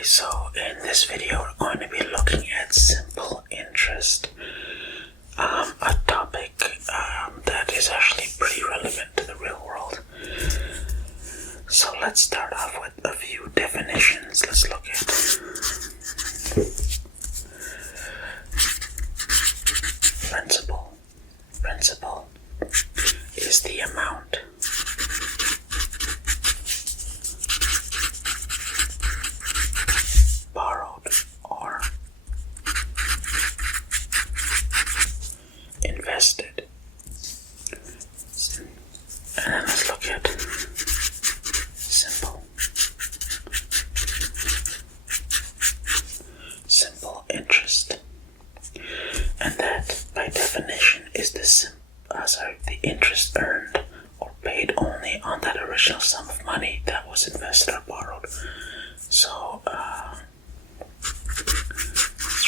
Okay, so in this video we're going to be looking at simple interest, a topic that is actually pretty relevant to the real world. So let's start off with a few definitions. Let's look at principal. Principal is the amount borrowed or invested. And then let's look at simple. Simple interest. And that, by definition, is the interest earned or paid only on that original sum of money that was invested or borrowed. So, let's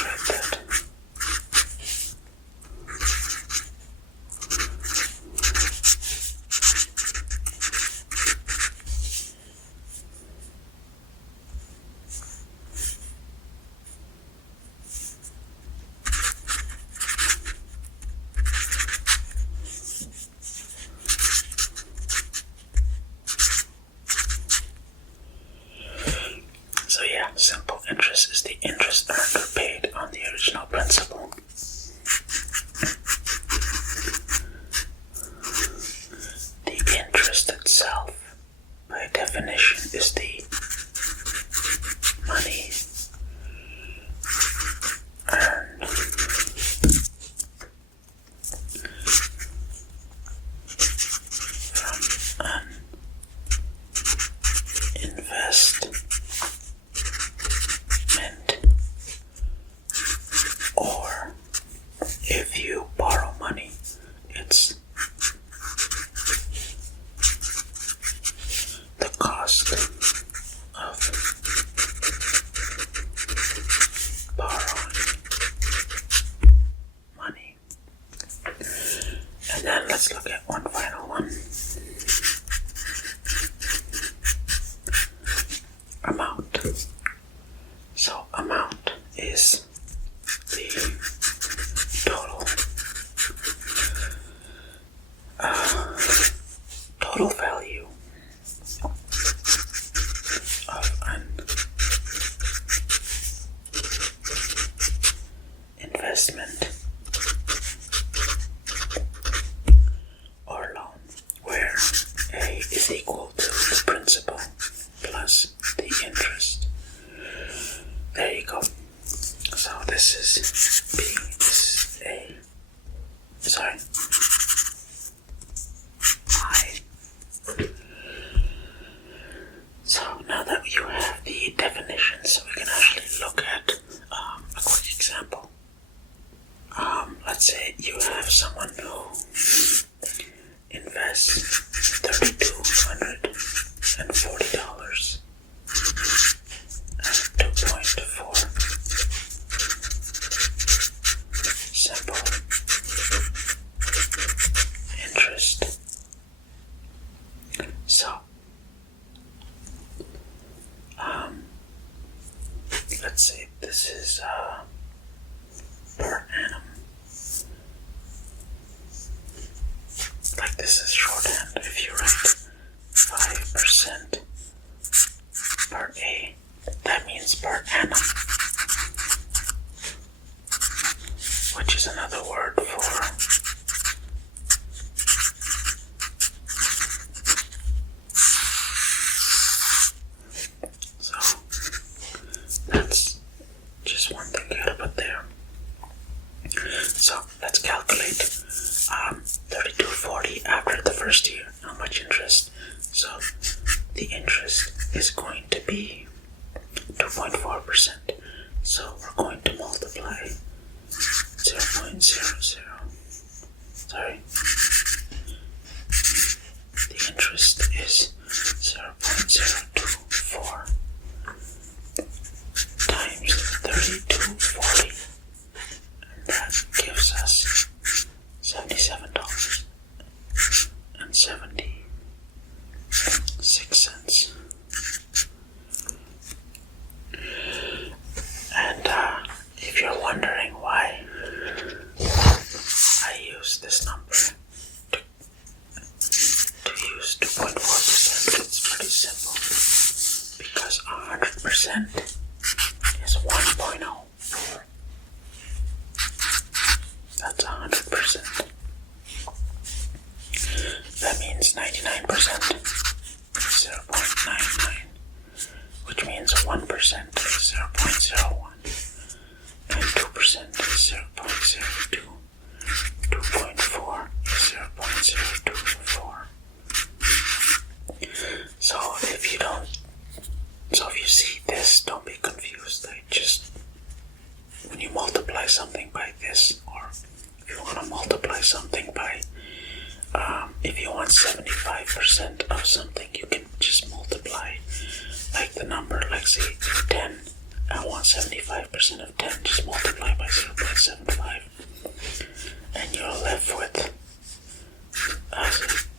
write that. So yeah, simple interest is the interest earned or paid on the original principal. The interest itself, by definition, is the money earned from an investment, or if you borrow money, it's the cost of borrowing money. And then let's look at one final one. Amount. So amount is the total value of an investment or loan, where A is equal to the principal plus the interest. There you go. So this is B, this is A, sorry, I. So now that you have the definitions, we can actually look at a quick example. Let's say you have someone who invests $3,240 at 2.4 simple interest. So, let's say this is per annum. Like this is shorthand. If you write 5% per A, that means per annum, which is another word for so that's just one thing you gotta put there. So let's calculate 3240 after the first year. How much interest? So the interest is going to be 2.4%. So we're going to multiply 0.00. Sorry. The interest is 0.024 times 3240. And that gives us $77.76. is 1.0. That's 100%. That means 99% is 0.99, which means 1% is 0.01, and 2% is 0.02, 2.4 is 0.024. So if you see this, don't be confused. When you multiply something by this, or if you want to multiply something by, if you want 75% of something, you can just multiply like the number, like say 10. I want 75% of 10, just multiply by 0.75, and you're left with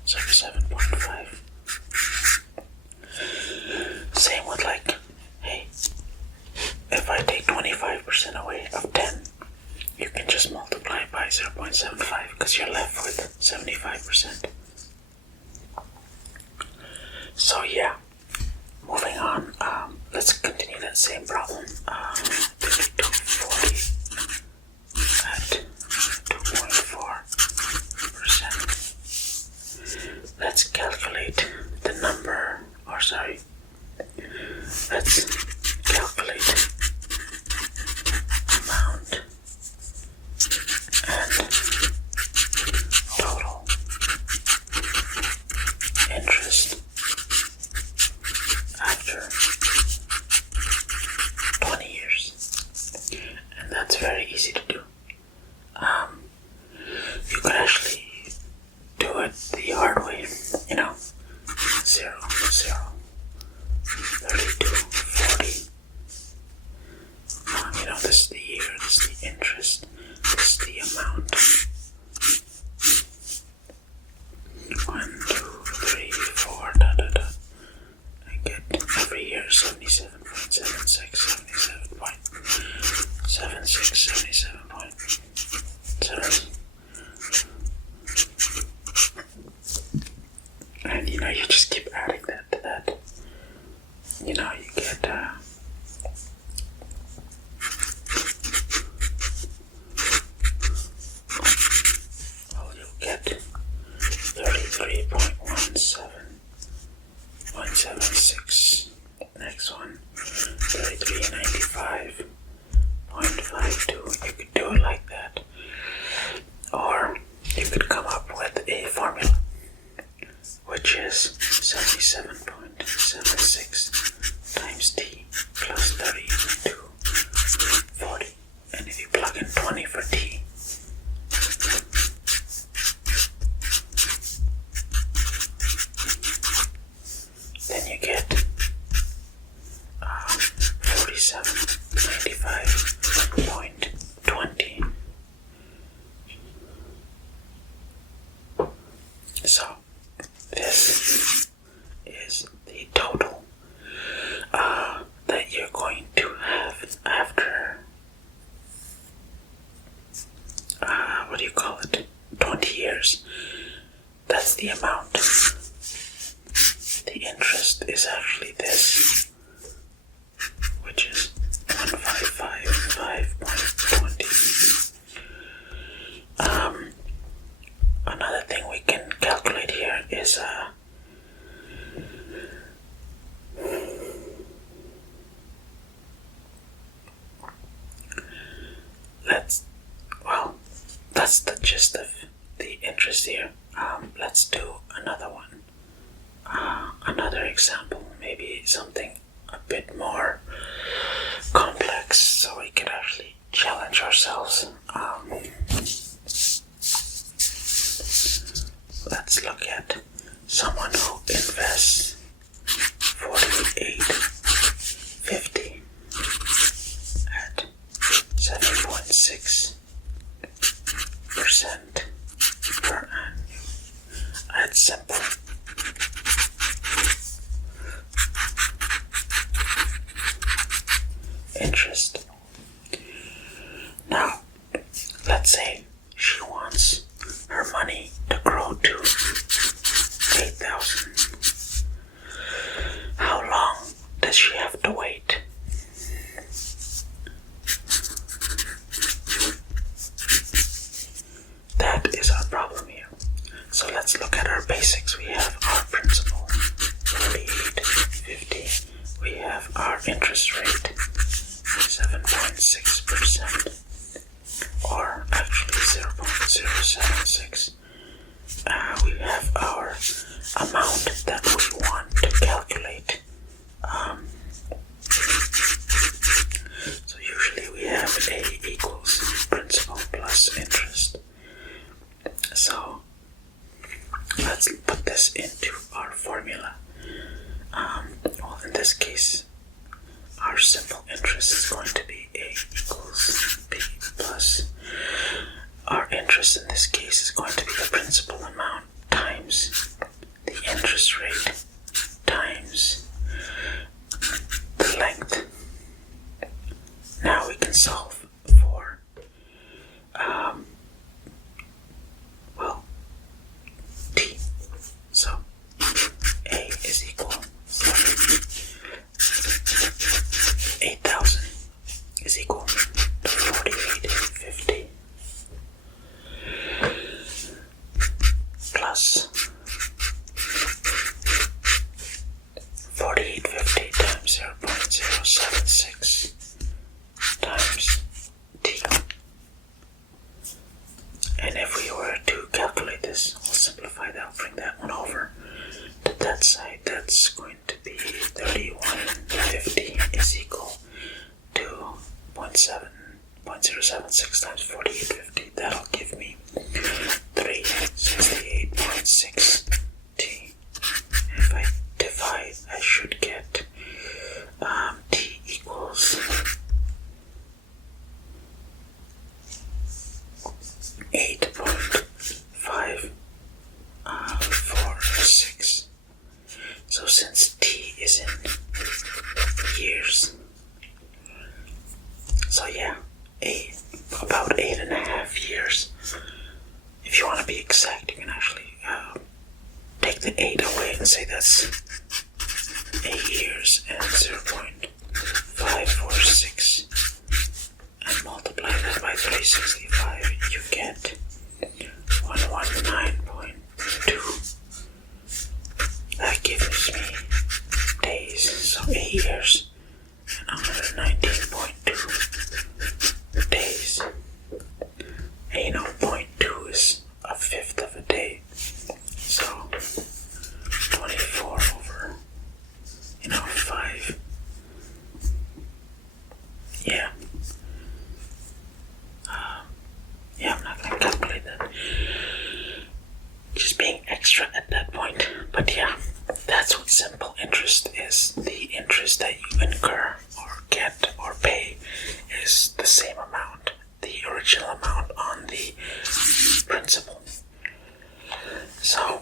7.5. Same with hey, if I take 25% away of 10, you can just multiply by 0.75 because you're left with 75%. So yeah, moving on, let's continue that same problem. 240 at 2.4%. Let's calculate the number, let's calculate amount and total interest after 20 years. And that's very easy to do. You could actually do it the hard way, 0, 0, 32, 40. This is the year, this is the interest, this is the amount. 1, 2, 3, 4, I get every year 77.76, 77.76, 77.7. And you just keep adding that to that. You get you'll get 33.17.76. Next one, 3395.52. You could do it like that, or you could come up with a formula, which is 77.76 times t plus 32, 40. And if you plug in 20 for t, then you get 4795.20. So this is the total that you're going to have after 20 years. That's the amount. The interest is actually this, which is 1555.20. Another thing we can calculate here is that's the gist of the interest here. Let's do another one. Another example, maybe something a bit more complex, so we can actually challenge ourselves. Let's look at someone who invests 48.50 at 7.6% per annum. That's simple. Interest. Now, let's say she wants her money to grow to 8,000. How long does she have to wait interest rate, 7.6%, or actually 0.076. We have our amount that we want to calculate. So usually we have A equals principal plus interest. So let's put this into our formula. Well, in this case, our simple interest is going to be A equals B plus. Our interest in this case is going to be the principal amount times the interest rate times the length. Now we can solve for, t. So A is equal to 8,000 is equal to 4850 plus 4850 times 0.076 times t. And if we were to calculate this, we'll simplify that, I'll bring that one over to that side. That's going to be 3150 is equal to 0.076 times 4850. That'll give me 368.6 t. If I divide, I should get t equals 8.546. So since t is in years, so yeah, about 8.5 years. If you want to be exact, you can actually take the 8 away and say that's 8 years and 0.546 and multiply that by 365. You get 119.2. That gives me days, so 8 years and 119.2 days. And you know, 0.2 is a fifth of a day, so 24 over 5. Yeah. I'm not gonna calculate that. Just being extra at that point. But yeah, that's what simple interest is. The interest that you incur or get or pay is the same amount, the original amount on the principal. So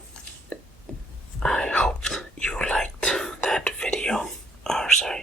I hope you liked that video, or sorry,